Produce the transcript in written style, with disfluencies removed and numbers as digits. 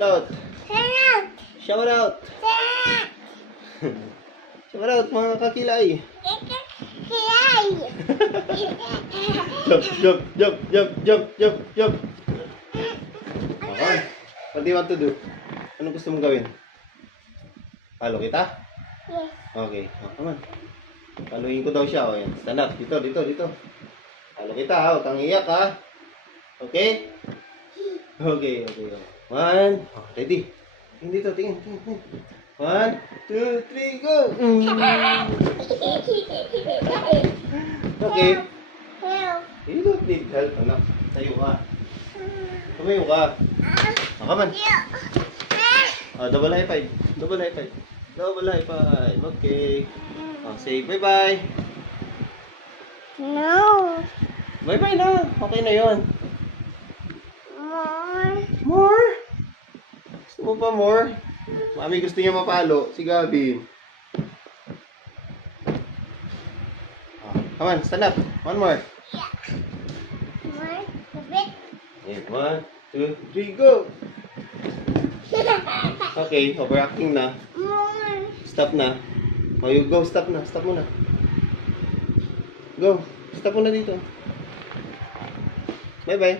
Shout out. Shout out. Shout out mga kakilay. Jump, jump, jump, jump, jump, jump, jump. Okay. What do you want to do? Anong gusto mong gawin? Palo kita? Yes. Okay. Oh, come on. Paluin ko daw siya. O, yan. Stand up. Dito, dito, dito. Palo kita ha. Huwag kang iyak ha. Okay? Okay, okay. One. Oh, ready. Tingin dito, tingin, tingin, tingin. 1, 2, 3, go! Okay. Help. You don't need help, anak. Tayo ka. Tumayo ka. Oh, come on. Oh, double high five. Double high five. Double high five. Okay. Oh, say bye-bye. No. Bye-bye na. Okay na yon. More. More? Gusto mo pa more? Mami gusto niya mapalo. Si Gavin. Oh, come on, stand up. One more. More. A bit. Okay, 1, 2, 3, go! Okay, overacting na. More. Stop na. Oh, you go. Stop na. Stop muna. Go. Stop muna dito. Bye-bye.